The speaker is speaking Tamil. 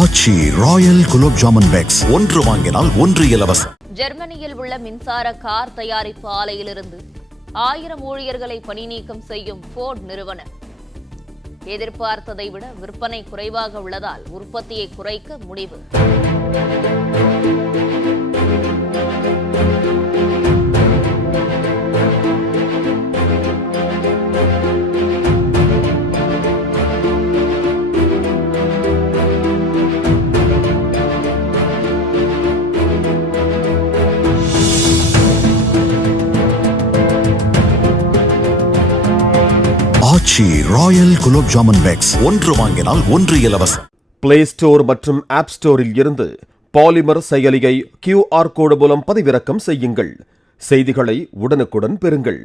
Aachi royal gulab jamun packs. ஒன்று வாங்கினால் ஒன்று இலவசம். ஜெர்மனியில் உள்ள மின்சார கார் தயாரிப்பு ஆலையிலிருந்து ஆயிரம் ஊழியர்களை பணி நீக்கம் செய்யும் போர்ட் நிறுவனம். எதிர்பார்த்ததை விட விற்பனை குறைவாக உள்ளதால் உற்பத்தியை குறைக்க முடிவு. Aachi royal gulab jamun packs. ஒன்று வாங்கினால் ஒன்று இலவசம். பிளே ஸ்டோர் மற்றும் ஆப் ஸ்டோரில் இருந்து பாலிமர் செயலியை கியூஆர் கோடு மூலம் பதிவிறக்கம் செய்யுங்கள். செய்திகளை உடனுக்குடன் பெறுங்கள்.